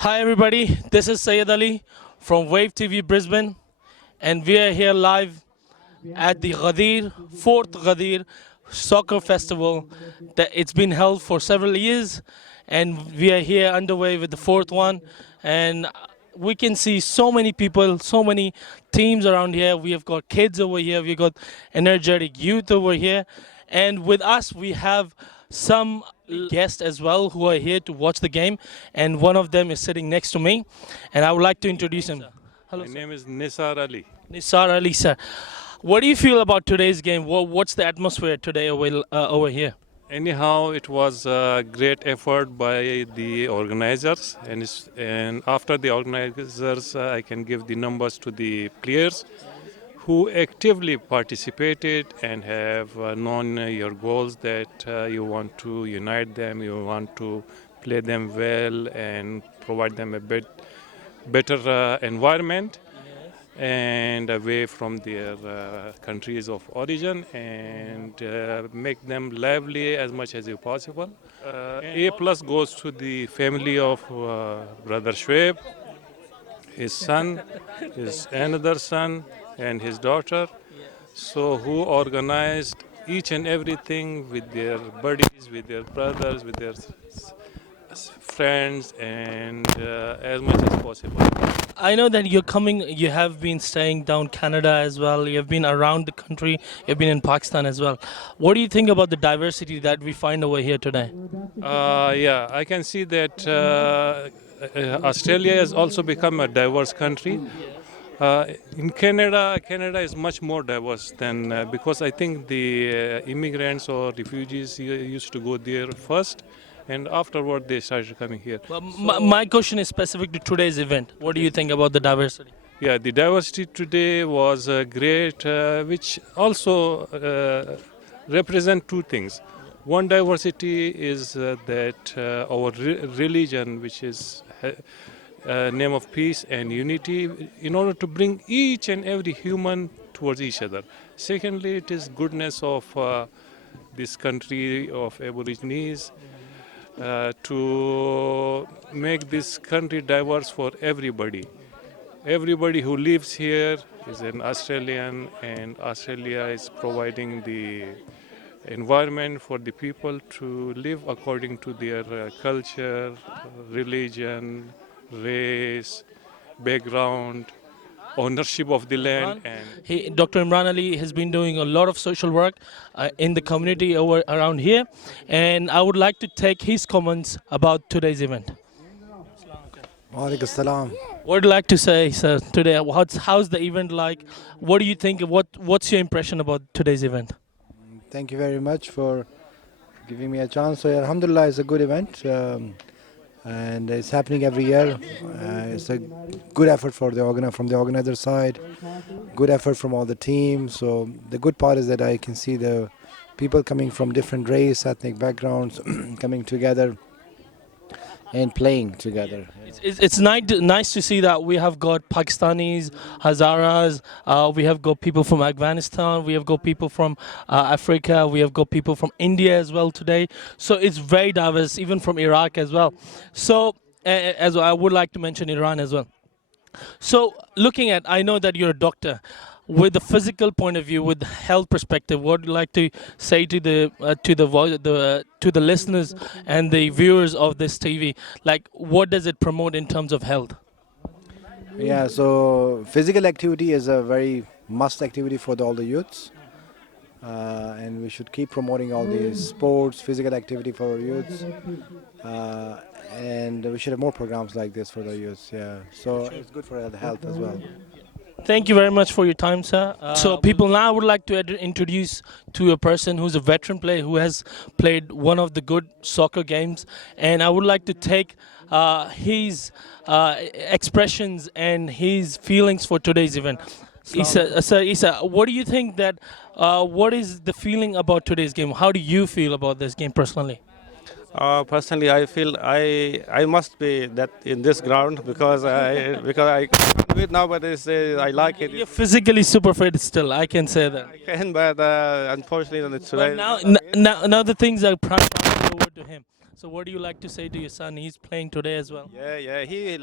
Hi everybody, this is Syed Ali from Wave TV Brisbane, and we are here live at the 4th Ghadeer Soccer Festival. It's been held for several years, and we are here underway with the fourth one. And we can see so many people, so many teams around here. We have got kids over here, we've got energetic youth over here, and with us we have some guests as well who are here to watch the game, and one of them is sitting next to me, and I would like to introduce him. Hello, My sir. name is Nisar Ali. Nisar Ali, sir. What do you feel about today's game? What's the atmosphere today over here? Anyhow, it was a great effort by the organizers, and after the organizers, I can give the numbers to the players who actively participated and have known your goals, that you want to unite them, you want to play them well and provide them a better environment and away from their countries of origin, and make them lively as much as possible. A plus goes to the family of brother Shoaib, his son, his another son, and his daughter. So who organized each and everything with their buddies, with their brothers, with their friends, and as much as possible. I know that you have been staying down Canada as well, you have been around the country, you've been in Pakistan as well. What do you think about the diversity that we find over here today? Yeah, I can see that Australia has also become a diverse country. In Canada is much more diverse than because I think the immigrants or refugees used to go there first, and afterward they started coming here. Well, my question is specific to today's event. What do you think about the diversity? Yeah, the diversity today was great, which also represent two things. One diversity is that our religion, which is name of peace and unity, in order to bring each and every human towards each other. Secondly, it is goodness of this country of Aborigines to make this country diverse for everybody. Everybody who lives here is an Australian, and Australia is providing the environment for the people to live according to their culture, religion, race, background, ownership of the land. And Dr. Imran Ali has been doing a lot of social work in the community around here, and I would like to take his comments about today's event. Walaikum salam. What would you like to say, sir, today? How's the event like? What do you think? What's your impression about today's event? Thank you very much for giving me a chance. So, Alhamdulillah, it's a good event, and it's happening every year. It's a good effort from the organizer side, good effort from all the teams. So the good part is that I can see the people coming from different race, ethnic backgrounds coming together and playing together. It's nice to see that we have got Pakistanis, Hazaras, we have got people from Afghanistan, we have got people from Africa, we have got people from India as well today. So it's very diverse, even from Iraq as well. So as I would like to mention Iran as well. So looking at, I know that you're a doctor. With the physical point of view, with the health perspective, what would you like to say to the listeners and the viewers of this TV? Like, what does it promote in terms of health? Yeah, so physical activity is a very must activity for all the youths, and we should keep promoting all these sports, physical activity for our youths, and we should have more programs like this for the youths. Yeah, so it's good for the health as well. Thank you very much for your time, sir. So people, now I would like to introduce to a person who's a veteran player who has played one of the good soccer games, and I would like to take his expressions and his feelings for today's event. Isa, what do you think that, what is the feeling about today's game? How do you feel about this game personally? Personally, I feel I must be that in this ground because I can't do it now, but I like it. You're physically super fit still, I can say that. I can, but unfortunately, it's But very. now the things are over to him. So what do you like to say to your son? He's playing today as well. Yeah. He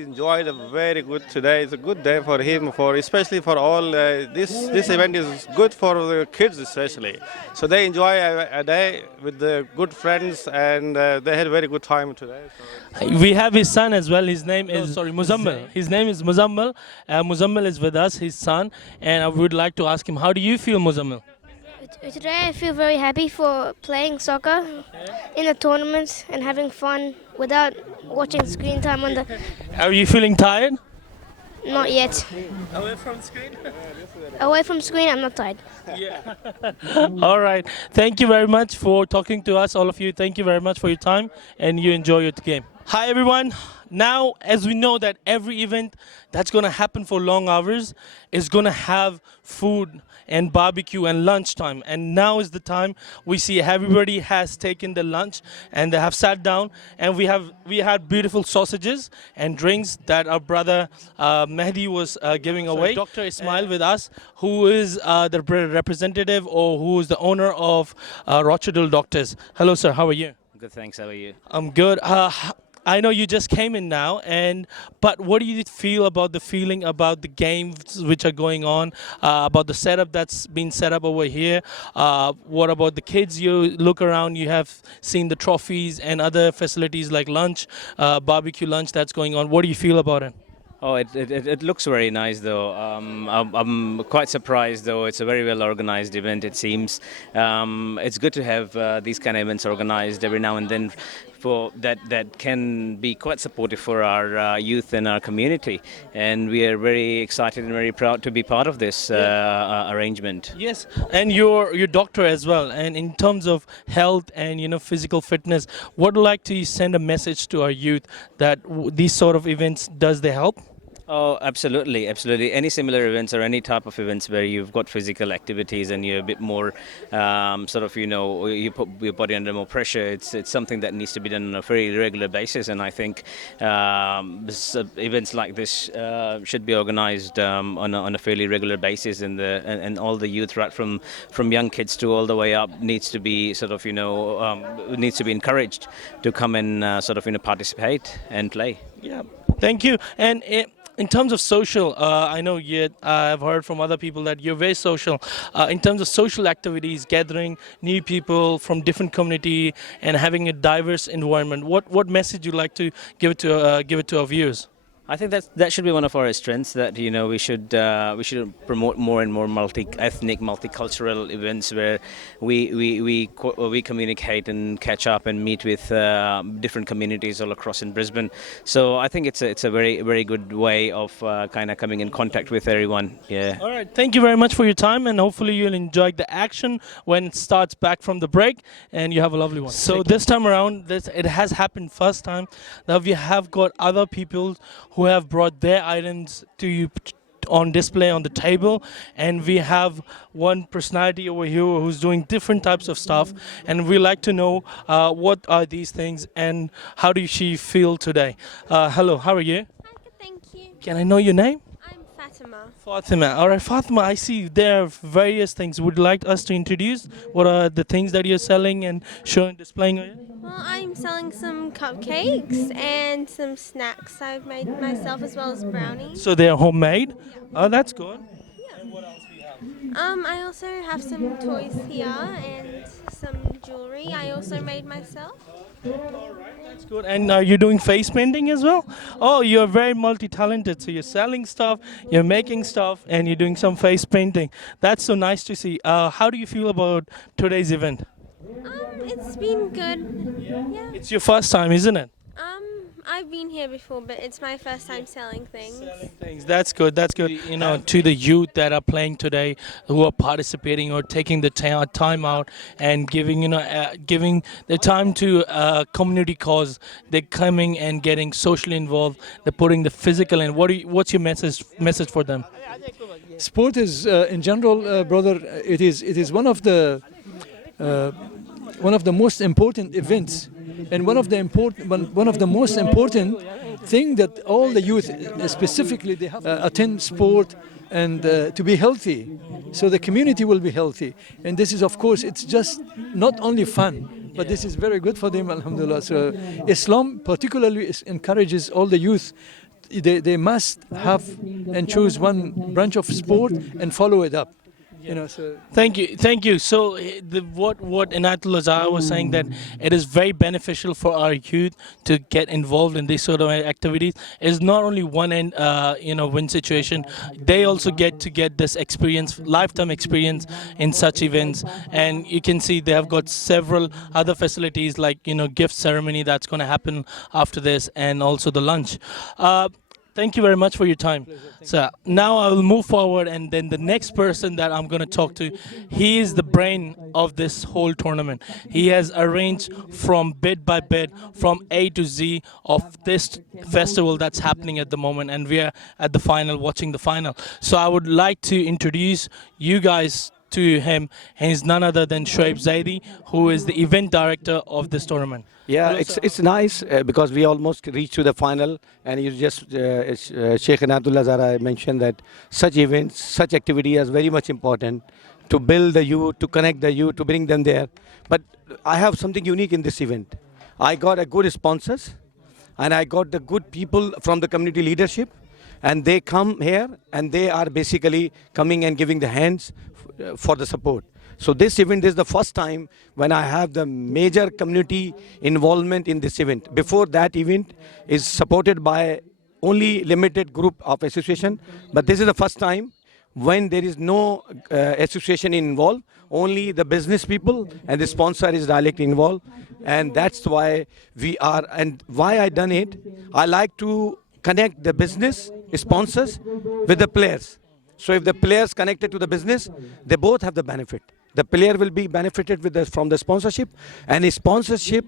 enjoyed a very good today. It's a good day for him, for especially for all. This event is good for the kids especially. So they enjoy a day with the good friends, and they had a very good time today. So. We have his son as well. His name is Muzammil. His name is Muzammil. Muzammil is with us, his son, and I would like to ask him, how do you feel, Muzammil? Today I feel very happy for playing soccer in the tournaments and having fun without watching screen time on the... Are you feeling tired? Not yet. Away from screen? Away from screen, I'm not tired. Yeah. All right. Thank you very much for talking to us, all of you. Thank you very much for your time, and you enjoy your game. Hi, everyone. Now, as we know that every event that's going to happen for long hours is going to have food and barbecue and lunchtime. And now is the time we see everybody has taken the lunch and they have sat down, and we had beautiful sausages and drinks that our brother Mehdi was giving away. Dr. Ismail with us, who is the representative or who is the owner of Rochadale Doctors. Hello, sir. How are you? Good, thanks. How are you? I'm good. I know you just came in now, but what do you feel about the feeling about the games which are going on, about the setup that's been set up over here? What about the kids? You look around, you have seen the trophies and other facilities like lunch, barbecue lunch that's going on. What do you feel about it? Oh, it looks very nice though. I'm quite surprised though. It's a very well organized event, it seems. It's good to have these kind of events organized every now and then for that can be quite supportive for our youth and our community. And we are very excited and very proud to be part of this arrangement. Yes, and your doctor as well. And in terms of health and physical fitness, what would you like to send a message to our youth that these sort of events, does they help? Oh, absolutely, absolutely. Any similar events or any type of events where you've got physical activities and you're a bit more you put your body under more pressure, it's something that needs to be done on a very regular basis. And I think events like this should be organized on a fairly regular basis, and all the youth, right from young kids to all the way up, needs to be needs to be encouraged to come and participate and play. Yeah, thank you. And in terms of social, I know I've heard from other people that you're very social. In terms of social activities, gathering new people from different community and having a diverse environment, what message you'd like to give it to our viewers? I think that should be one of our strengths. That we should promote more and more multi-ethnic, multicultural events where we communicate and catch up and meet with different communities all across in Brisbane. So I think it's a very, very good way of kind of coming in contact with everyone. Yeah. All right. Thank you very much for your time, and hopefully you'll enjoy the action when it starts back from the break, and you have a lovely one. So this time around, it has happened first time that we have got other people who have brought their items to you on display on the table, and we have one personality over here who's doing different types of stuff, and we like to know what are these things and how do she feel today. Hello, how are you? Hi, good, thank you. Can I know your name? I'm Fatima. Fatima. All right, Fatima, I see there are various things. Would you like us to introduce what are the things that you're selling and showing, displaying? Well, I'm selling some cupcakes and some snacks I've made myself, as well as brownies. So they're homemade? Yeah. Oh, that's good. Yeah. And what else do you have? I also have some toys here and some jewelry I also made myself. All right, that's good. And you're doing face painting as well? Oh, you're very multi-talented. So you're selling stuff, you're making stuff, and you're doing some face painting. That's so nice to see. How do you feel about today's event? It's been good. Yeah. It's your first time, isn't it? I've been here before, but it's my first time selling things. That's good. That's good. To the youth that are playing today, who are participating or taking the time out and giving the time to a community cause, they're coming and getting socially involved. They're putting the physical in. What's your message for them? Sport is, in general, brother. It is one of the most important events, and one of the most important thing that all the youth, specifically, they have attend sport and to be healthy, so the community will be healthy. And this is, of course, it's just not only fun, But this is very good for them, alhamdulillah. So Islam particularly encourages all the youth. They must have and choose one branch of sport and follow it up. So Thank you. So what Inayatullah Zara was saying, that it is very beneficial for our youth to get involved in these sort of activities. It's not only one end, win situation. They also get this experience, lifetime experience in such events. And you can see they have got several other facilities like gift ceremony that's going to happen after this, and also the lunch. Thank you very much for your time. So now I will move forward, and then the next person that I'm going to talk to, he is the brain of this whole tournament. He has arranged from bit by bit, from A to Z of this festival that's happening at the moment, and we are at the final, watching the final. So I would like to introduce you guys to him. He's none other than 𝐆𝐴𝐴 𝐆𝐴𝐚, who is the event director of this tournament. Yeah, Hello, it's nice because we almost reached to the final, and you just Sheikh Inayatullah Zara mentioned that such events, such activity is very much important to build the youth, to connect the youth, to bring them there. But I have something unique in this event. I got a good sponsors, and I got the good people from the community leadership, and they come here and they are basically coming and giving the hands for the support. So this event is the first time when I have the major community involvement in this event. Before that event is supported by only limited group of association, but this is the first time when there is no association involved, only the business people and the sponsor is directly involved. And that's why we are, and why I done it, I like to connect the business sponsors with the players. So if the players connected to the business, they both have the benefit. The player will be benefited from the sponsorship, and a sponsorship,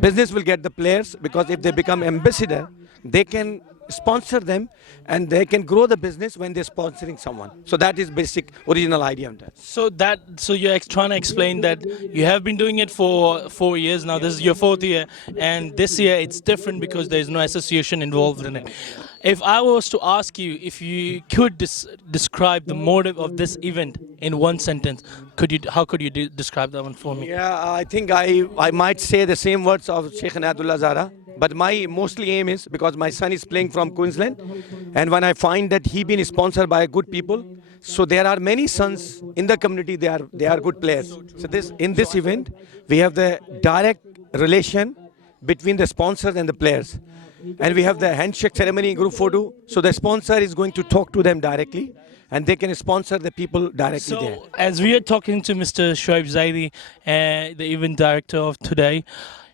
business will get the players, because if they become ambassador, they can sponsor them and they can grow the business when they're sponsoring someone. So that is basic original idea of that. So you're trying to explain that you have been doing it for 4 years now. This is your 4th year, and this year it's different because there's no association involved in it. If I was to ask you if you could describe the motive of this event in one sentence, how could you describe that one for me? Yeah, I think I might say the same words of Sheikh Inayatullah Zara, but my mostly aim is, because my son is playing from Queensland, and when I find that he been sponsored by good people, so there are many sons in the community, they are good players. So in this event, we have the direct relation between the sponsors and the players. And we have the handshake ceremony, group photo. So the sponsor is going to talk to them directly, and they can sponsor the people directly there. So as we are talking to Mr. 𝐆𝐴𝐴 𝐆𝐴𝐚, the event director of today,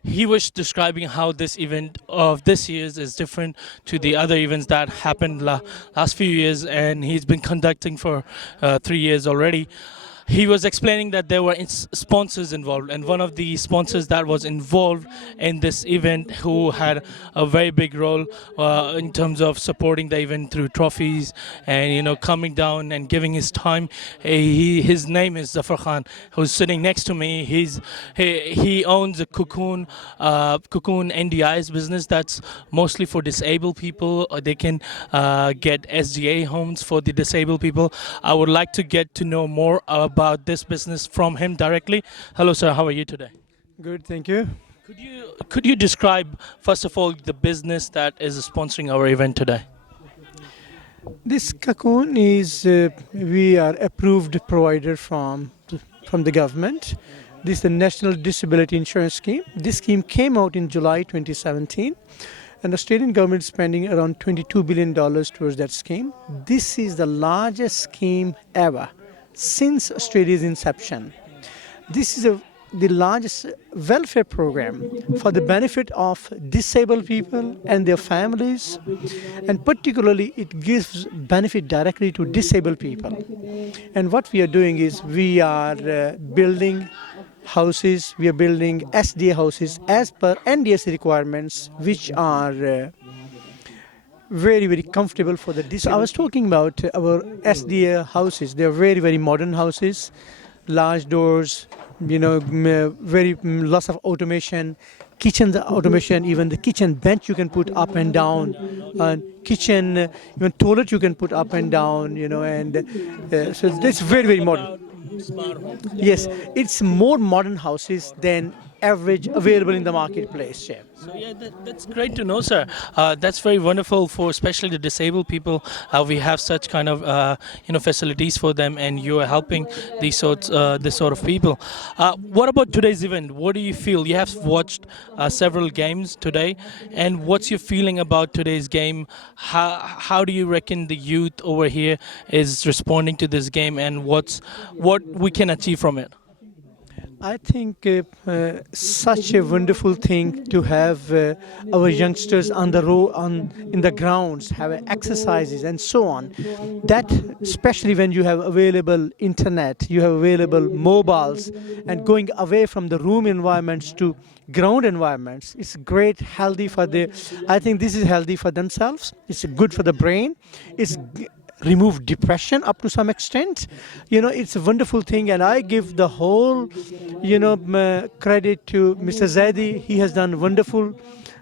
he was describing how this event of this year's is different to the other events that happened last few years, and he's been conducting for 3 years already. He was explaining that there were sponsors involved, and one of the sponsors that was involved in this event, who had a very big role in terms of supporting the event through trophies and coming down and giving his time. His name is Zafar Khan, who's sitting next to me. He owns a 𝐭𝐡 𝐆𝐴𝐚 NDI's business that's mostly for disabled people. They can get SDA homes for the disabled people. I would like to get to know more about this business from him directly. Hello, sir. How are you today? Good, thank you. Could you describe, first of all, the business that is sponsoring our event today? This 𝐭𝐡 is we are approved provider from the government. This is the National Disability Insurance Scheme. This scheme came out in July 2017, and the Australian government is spending around $22 billion towards that scheme. This is the largest scheme ever since Australia's inception. This is the largest welfare program for the benefit of disabled people and their families, and particularly it gives benefit directly to disabled people. And what we are doing is we are building houses, we are building SDA houses as per NDS requirements, which are very, very comfortable for the disabled. I was talking about our SDA houses. They are very, very modern houses, large doors, very lots of automation, kitchen automation, even the kitchen bench you can put up and down, and kitchen, even toilet you can put up and down, and so it's very, very modern. Yes, it's more modern houses than average available in the marketplace. Yeah. So yeah, that's great to know, sir. That's very wonderful for especially the disabled people. We have such kind of facilities for them, and you are helping this sort of people. What about today's event? What do you feel? You have watched several games today, and what's your feeling about today's game? How do you reckon the youth over here is responding to this game, and what we can achieve from it? I think such a wonderful thing to have our youngsters on the in the grounds, have exercises and so on. That, especially when you have available internet, you have available mobiles, and going away from the room environments to ground environments, it's great, healthy for I think this is healthy for themselves. It's good for the brain. It's remove depression up to some extent. It's a wonderful thing, and I give the whole credit to Mr. Zaidi. He has done wonderful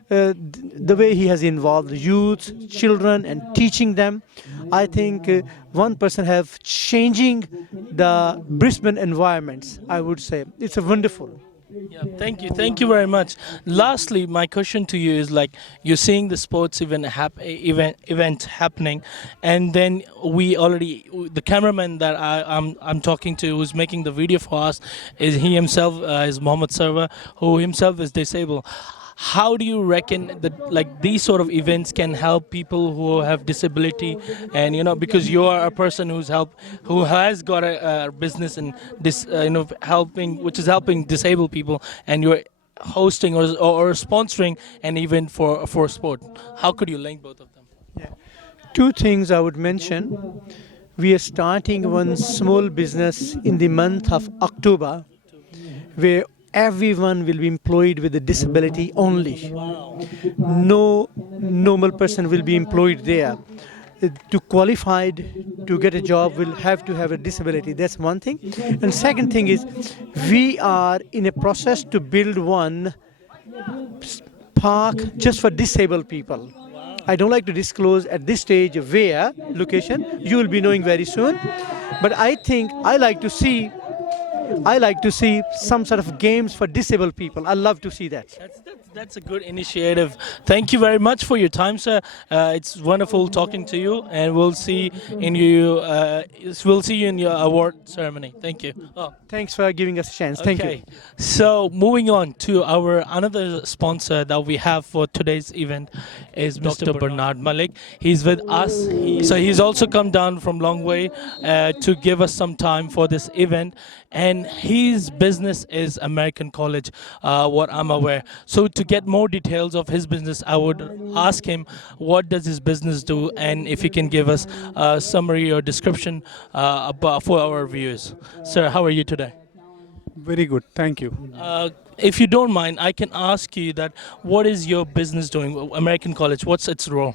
the way he has involved youth, children, and teaching them. I think one person have changing the Brisbane environments, I would say. It's a wonderful. Yeah, thank you very much. Lastly, my question to you is, like, you're seeing the sports event happening, and then the cameraman that I'm talking to, who's making the video for us, is he himself is Mohammed Sarwar, who himself is disabled. How do you reckon that these sort of events can help people who have disability, and because you are a person who has got a business in this which is helping disabled people, and you're hosting or sponsoring an event for sport. How could you link both of them? Yeah. Two things I would mention. We are starting one small business in the month of October, where everyone will be employed with a disability only. No normal person will be employed there. To qualify to get a job will have to have a disability. That's one thing. And second thing is, we are in a process to build one park just for disabled people. I don't like to disclose at this stage where location. You will be knowing very soon. But I think I like to see some sort of games for disabled people. I love to see that. That's a good initiative. Thank you very much for your time, sir. It's wonderful talking to you, and we'll see you in your award ceremony. Thank you. Thanks for giving us a chance. Thank you. So moving on to our another sponsor that we have for today's event is Dr. Bernard Malik. He's with us. So he's also come down from long way to give us some time for this event. And his business is American College, what I'm aware. So to get more details of his business, I would ask him what does his business do, and if he can give us a summary or description for our viewers. Sir, how are you today? Very good, thank you. If you don't mind, I can ask you that what is your business doing? American College, what's its role?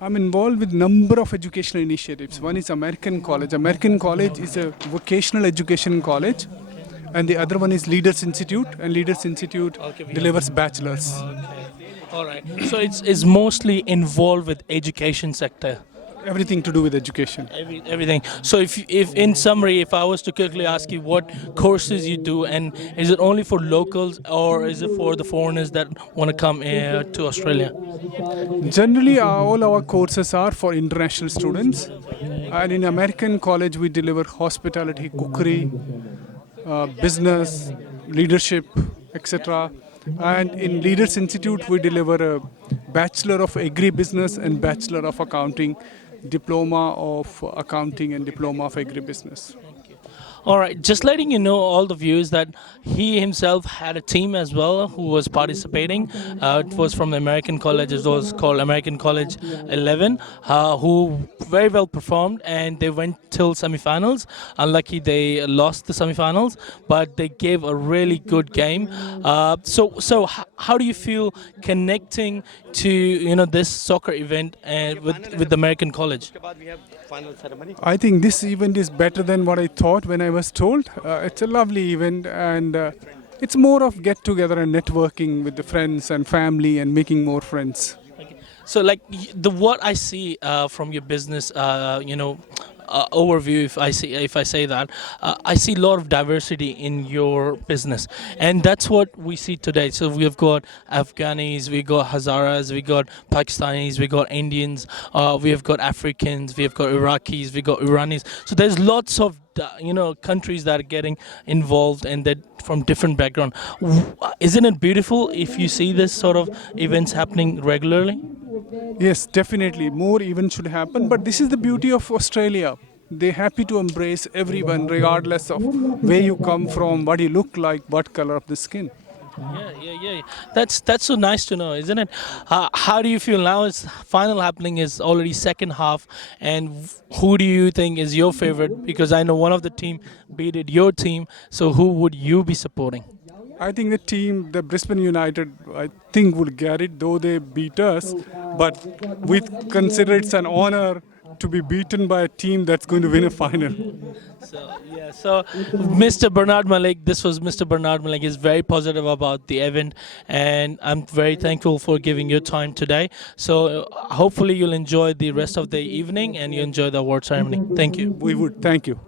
I'm involved with number of educational initiatives. One is American College. American College is a vocational education college, and the other one is Leaders Institute, and Leaders Institute delivers bachelors. All right. So it's mostly involved with education sector. Everything to do with education. Everything. So if in summary, if I was to quickly ask you what courses you do, and is it only for locals or is it for the foreigners that want to come here to Australia? Generally, all our courses are for international students. And in American College, we deliver hospitality, cookery, business, leadership, etc. And in Leaders Institute, we deliver a Bachelor of Agribusiness and Bachelor of Accounting, Diploma of Accounting and Diploma of Agribusiness. All right, just letting you know, all the viewers, that he himself had a team as well who was participating. It was from the American College. It was called American College 11, who very well performed, and they went till semi-finals. Unlucky they lost the semi-finals, but they gave a really good game. So how do you feel connecting to this soccer event with the American College? I think this event is better than what I thought when I was told. It's a lovely event, and it's more of get together and networking with the friends and family and making more friends. So, like what I see from your business, overview, if I say that, I see a lot of diversity in your business, and that's what we see today. So we have got Afghanis, we got Hazaras, we got Pakistanis, we got Indians, we have got Africans, we have got Iraqis, we got Iranis. So there's lots of countries that are getting involved and that from different background. Isn't it beautiful if you see this sort of events happening regularly? Yes, definitely. More events should happen. But this is the beauty of Australia. They're happy to embrace everyone, regardless of where you come from, what you look like, what color of the skin. Yeah. That's so nice to know, isn't it? How do you feel now? It's final happening is already second half, and who do you think is your favorite? Because I know one of the team beat your team. So who would you be supporting? I think the team, the Brisbane United, I think will get it, though they beat us. But we consider it's an honor to be beaten by a team that's going to win a final. So Mr. Bernard Malik, this was Mr. Bernard Malik. He's very positive about the event, and I'm very thankful for giving your time today. So hopefully you'll enjoy the rest of the evening and you enjoy the award ceremony. Thank you. We would. Thank you.